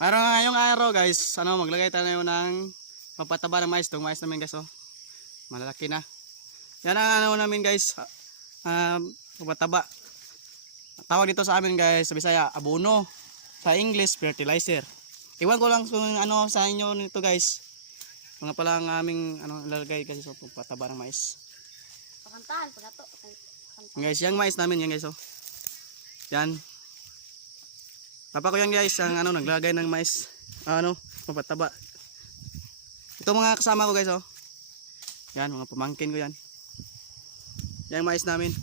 Pero ngayong araw guys, maglagay tayo ng papataba ng mais. Itong mais namin guys, oh. Malalaki na. Yan ang namin guys, papataba. Tawag dito sa amin guys, sa Bisaya, abono. Sa English, fertilizer. Iwan ko lang kung sa inyo nito guys. Mga pala ang aming ilalagay kasi sa papataba ng mais. Pakantahan, pagato. Guys, yung mais namin yan guys, oh. Yan. Papa ko yan guys, ang naglagay ng mais. Papataba. Ito mga kasama ko guys, oh. Yan, mga pamangkin ko yan. Yan mais namin.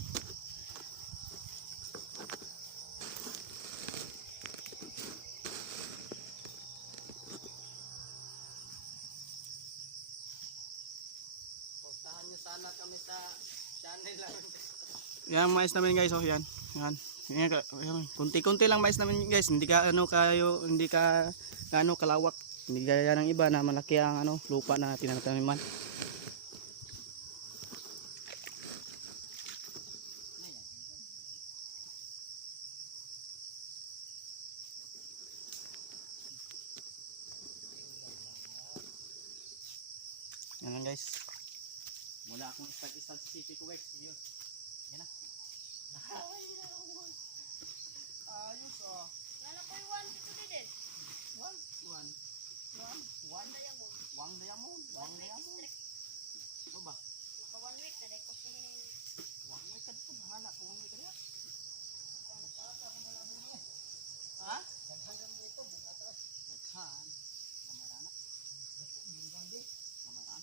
Puntahan nyo sana kami sa channel lang. Yan mais namin guys, oh. Yan. Yan. Kunti-kunti lang mais namin guys, hindi ka kalawak, hindi gaya ng iba na malaki ang lupa na tinataniman. Yan lang guys. Wala akong istag-istag sa CP ko guys. Yan na. Ayos oh. Lala ko yung one dito din. One diamond. Ano ba? Maka 1 week na dahil ko si... One week ka dito. Bahala ko 1 week ka dito. Ha? Daghan dito. Daghan. Gamarana. Gamarana.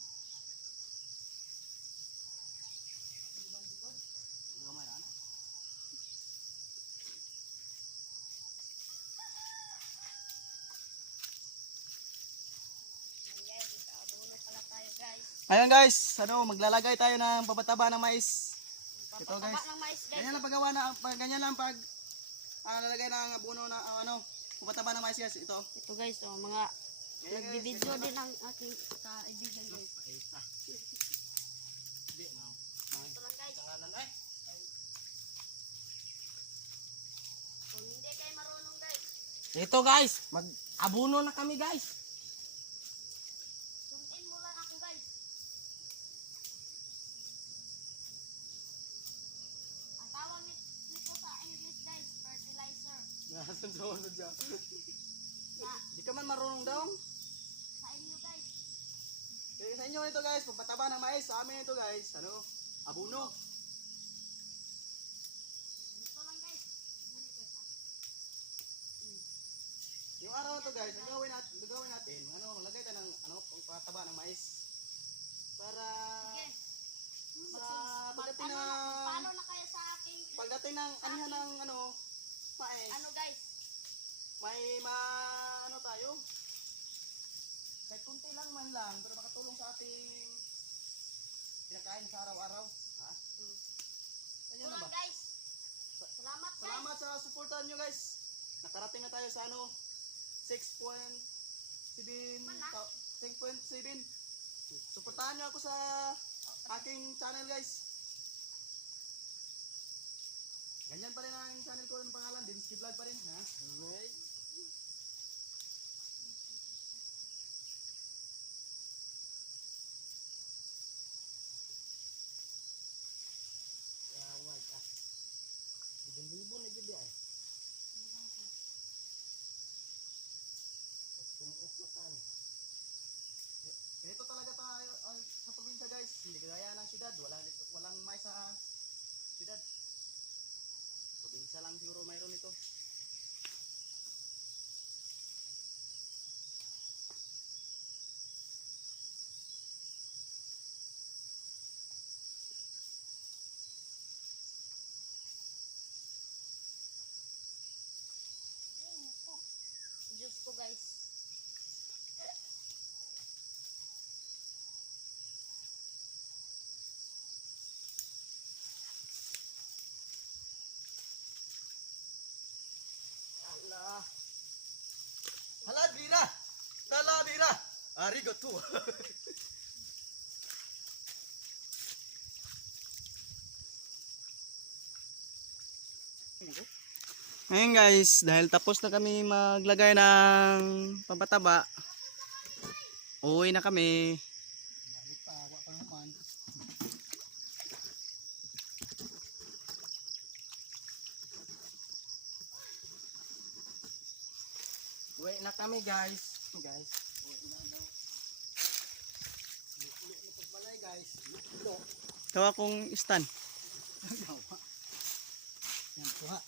Gamarana. Ayan guys, maglalagay tayo ng pabataba ng mais. Ito guys. Ng mais guys. Ganyan lang paggawa ganyan lang pag lalagay ng abono na pabataba ng mais guys. Ito. Ito guys, oh, mga nagbibidyo din ang aking kaibigan guys. Hindi na. Ito lang guys. Tanganan ay. Kung hindi kayo marunong guys, Ito guys, mag-abuno na kami guys. sundin mo lang ako guys. Ang tawag nito sa English guys, fertilizer. Sunod siya. Sa, Di ka man marunong daw. sa inyo guys. Sa inyo ito guys, pabataba ng mais. Sa amin ito guys, abono. Ito lang guys. Yung araw na to guys, ang gagawin natin, maglagay tayo ng pataba ng mais. Para Sige. pagdating Paano na kayo sa aking ng anihan ng mais, guys? may tayo. Kahit kunti lang man lang, pero makatulong sa ating kinakain sa araw-araw. Ha? Kanya Ito na ba? lang guys. Salamat guys. Salamat sa suportahan nyo guys. Nakarating na tayo sa 6.7 6.7. Suportahan nyo ako sa aking channel guys. Ganyan pa rin ang channel ko ng pangalan, Dinsky Vlog pa rin, ha? Okay. Yawag ah. 7,000 na gid ay. Pagtumuok na kan. Ganito talaga tayo sa probinsya guys. Hindi kagaya ng syudad, walang mais sa syudad. Probinsya lang siguro mayroon ito. Diyos ko guys. Hala, bira! Tala, bira! Arigato! Ngayon guys, dahil tapos na kami maglagay ng pampataba, uwi na kami. Balik pa, wa pa naman. Uwi na kami guys. Guys, uwi na daw. Lupot balay guys. Lupot. Tawa kong stand. Yan, kuha.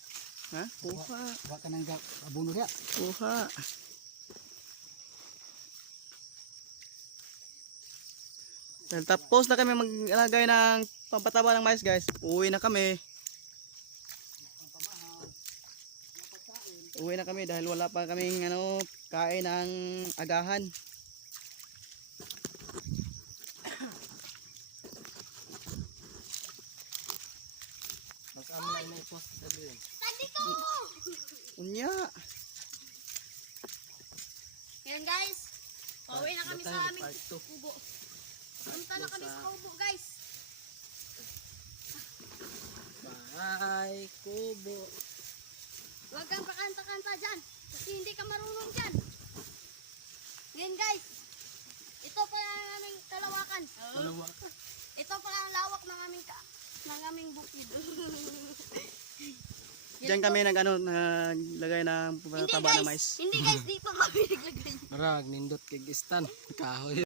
Ha? Kuha. Kuha ka ng abono niya. Kuha. Dahil tapos na kami maglagay ng pampataba ng mais guys, uwi na kami. Uwi na kami dahil wala pa kaming kain ng agahan. Mag-amo na ina-post sa doon. Unya. Yan guys. Pauwi na kami sa aming Part 2. kubo. Punta na kami sa kubo guys. Bye, kubo. Huwag kang kakanta-kanta dyan. Kasi hindi ka marunong dyan. Yan guys. Ito pala ang aming kalawakan. Dalawa. Ito pala ang lawak ng aming bukid. Diyan kami naglagay ng pampataba ng mais. Hindi guys, di pa kami naglagay. Marag, nindot kay Gistan. Kahoy.